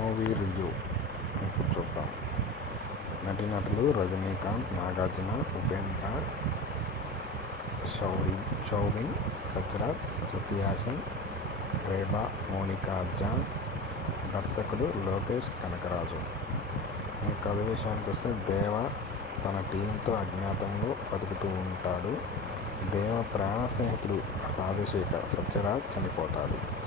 Movie review. ఇప్పుడు చూద్దాం. నటీనటులు రజనీకాంత్ నాగార్జున ఉపేంద్ర షౌరి షౌబిన్ సత్యరాజ్ శృతి హాసన్ రేబా మోనికా జాన్ దర్శకుడు లోకేష్ కనకరాజు. ఈ కథ విషయానికి వస్తే దేవ తన టీంతో అజ్ఞాతంలో బతుకుతూ ఉంటాడు. దేవ ప్రాణ స్నేహితుడు రాజశేఖర్ సత్యరాజ్ చనిపోతాడు.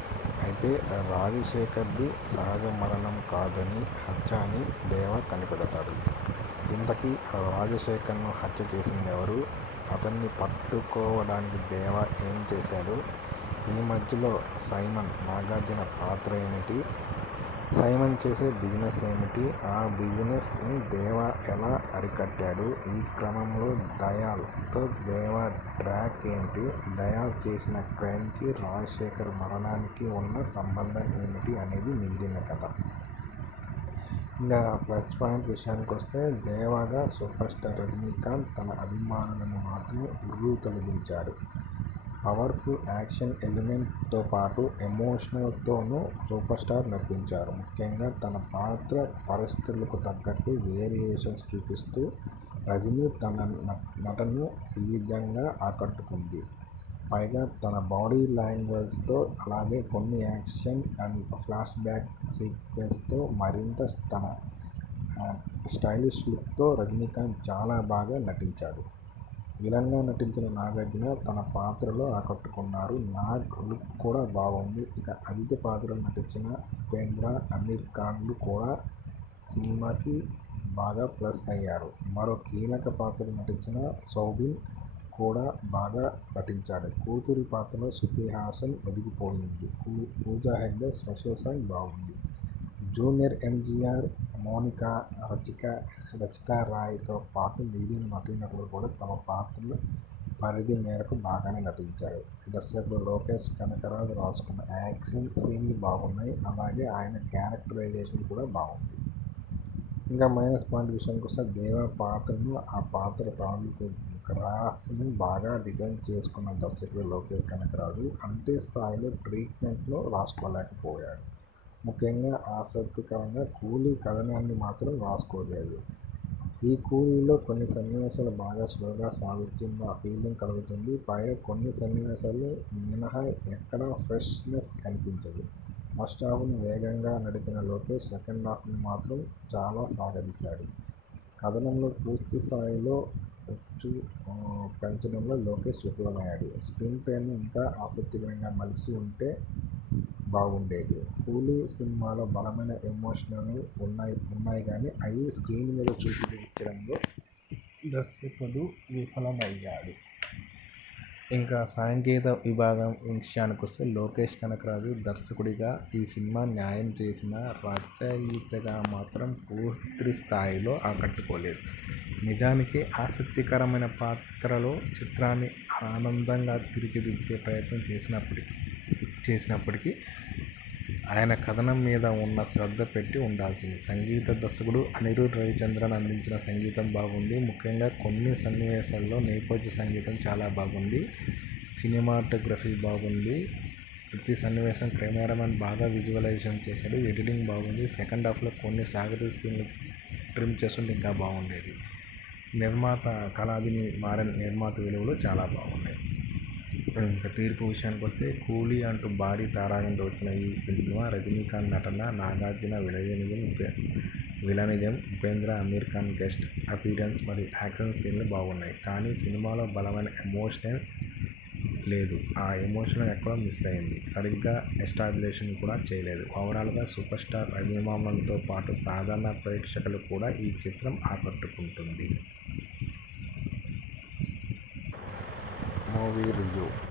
అయితే రాజశేఖర్ది సహజ మరణం కాదని హత్య అని దేవ కనిపెడతాడు. ఇంతకీ రాజశేఖర్ను హత్య చేసింది ఎవరు అతన్ని పట్టుకోవడానికి దేవ ఏం చేశాడు? ఈ మధ్యలో సైమన్ నాగార్జున పాత్ర ఏమిటి? సైమన్ చేసే బిజినెస్ ఏమిటి? ఆ బిజినెస్ని దేవా ఎలా అరికట్టాడు? ఈ క్రమంలో దయాల్తో దేవా ట్రాక్ ఏంటి? దయాల్ చేసిన క్రైమ్కి రాజశేఖర్ మరణానికి ఉన్న సంబంధం ఏమిటి అనేది మిగిలిన కథ. ఇంకా ప్లస్ పాయింట్ విషయానికి వస్తే దేవాగా సూపర్ స్టార్ రజనీకాంత్ తన అభిమానులను మాత్రం ఉర్రూ తొలగించాడు. పవర్ఫుల్ యాక్షన్ ఎలిమెంట్తో పాటు ఎమోషనల్తోనూ సూపర్ స్టార్ నటించారు. ముఖ్యంగా తన పాత్ర పరిస్థితులకు తగ్గట్టు వేరియేషన్స్ చూపిస్తూ రజనీ తన నటను వివిధంగా ఆకట్టుకుంది. పైగా తన బాడీ లాంగ్వేజ్తో అలాగే కొన్ని యాక్షన్ అండ్ ఫ్లాష్ బ్యాక్ సీక్వెన్స్తో మరింత తన స్టైలిష్ లుక్తో రజనీకాంత్ చాలా బాగా నటించాడు. విలన్గా నటించిన నాగార్జున తన పాత్రలో ఆకట్టుకున్నారు. నాగ్ లుక్ కూడా బాగుంది. ఇక అదితి పాత్రలో నటించిన ఉపేంద్ర అమీర్ ఖాన్లు కూడా సినిమాకి బాగా ప్లస్ అయ్యారు. మరో కీలక పాత్రలో నటించిన సౌబిన్ కూడా బాగా నటించాడు. కూతురి పాత్రలో శృతి హాసన్ ఒదిగిపోయింది. పూజా హెగ్డే స్పెషల్ సాంగ్ బాగుంది. జూనియర్ ఎంజీఆర్ మోనిక రచిక రచితా రాయ్తో పాటు మిగిలిన నటీనటులు కూడా తమ పాత్రలు పరిధి మేరకు బాగానే నటించాడు దర్శకుడు లోకేష్ కనకరాజు రాసుకున్న యాక్షన్ సీన్లు బాగున్నాయి. అలాగే ఆయన క్యారెక్టరైజేషన్ కూడా బాగుంది. ఇంకా మైనస్ పాయింట్ విషయానికి వస్తే దేవ పాత్రను ఆ పాత్ర తాలూకు గ్రాస్ని బాగా డిజైన్ చేసుకున్న దర్శకుడు లోకేష్ కనకరాజు. అంతే స్థాయిలో ట్రీట్మెంట్లో రాసుకోలేకపోయాడు. ముఖ్యంగా ఆసక్తికరంగా కూలీ కథనాన్ని మాత్రం రాసుకోలేదు. ఈ కూలీలో కొన్ని సన్నివేశాలు బాగా స్లోగా సాగుతున్న ఫీలింగ్ కలుగుతుంది. పైగా కొన్ని సన్నివేశాలు మినహా ఎక్కడా ఫ్రెష్నెస్ కనిపించదు. ఫస్ట్ హాఫ్ను వేగంగా నడిపిన లోకేష్ సెకండ్ హాఫ్ని మాత్రం చాలా సాగదీశాడు. కథనంలో పూర్తి స్థాయిలో పెంచడంలో లోకేష్ విఫలమయ్యాడు. స్క్రీన్ ప్లేని ఇంకా ఆసక్తికరంగా మలిచి ఉంటే బాగుండేది. కూలీ సినిమాలో బలమైన ఎమోషనల్ ఉన్నాయి ఉన్నాయి కానీ అవి స్క్రీన్ మీద చూపించడంలో దర్శకుడు విఫలమయ్యాడు. ఇంకా సాంకేతిక విభాగం విషయానికి వస్తే లోకేష్ కనకరాజు దర్శకుడిగా ఈ సినిమా న్యాయం చేసిన రచయితగా మాత్రం పూర్తి స్థాయిలో ఆకట్టుకోలేదు. నిజానికి ఆసక్తికరమైన పాత్రలో చిత్రాన్ని ఆనందంగా తీర్చిదిద్దే ప్రయత్నం చేసినప్పటికీ చేసినప్పటికీ ఆయన కథనం మీద ఉన్న శ్రద్ధ పెట్టి ఉండాల్సింది. సంగీత దర్శకుడు అనిరుద్ రవిచంద్రన్ అందించిన సంగీతం బాగుంది. ముఖ్యంగా కొన్ని సన్నివేశాల్లో నేపథ్య సంగీతం చాలా బాగుంది. సినిమాటోగ్రఫీ బాగుంది. ప్రతి సన్నివేశం కెమెరామెన్ బాగా విజువలైజేషన్ చేశాడు. ఎడిటింగ్ బాగుంది. సెకండ్ హాఫ్లో కొన్ని సాగరీ సీన్లు ట్రిమ్ చేస్తుంటే ఇంకా బాగుండేది. నిర్మాత కళాదిని మారిన నిర్మాత విలువలు చాలా బాగున్నాయి. ఇంకా తీర్పు విషయానికి వస్తే కూలీ అంటూ భారీ తారాగంతో వచ్చిన ఈ సినిమా రజనీకాంత్ నటన Nagarjuna విలయనిజం villainism Upendra Aamir Khan guest appearance మరియు యాక్షన్ సీన్లు బాగున్నాయి. కానీ సినిమాలో బలమైన ఎమోషనల్ లేదు. ఆ ఎమోషన్ ఎక్కడో మిస్ అయింది. సరిగ్గా ఎస్టాబ్లిషన్ కూడా చేయలేదు. ఓవరాల్గా సూపర్ స్టార్ అభిమానులతో పాటు సాధారణ ప్రేక్షకులు కూడా ఈ చిత్రం ఆకట్టుకుంటుంది. movie review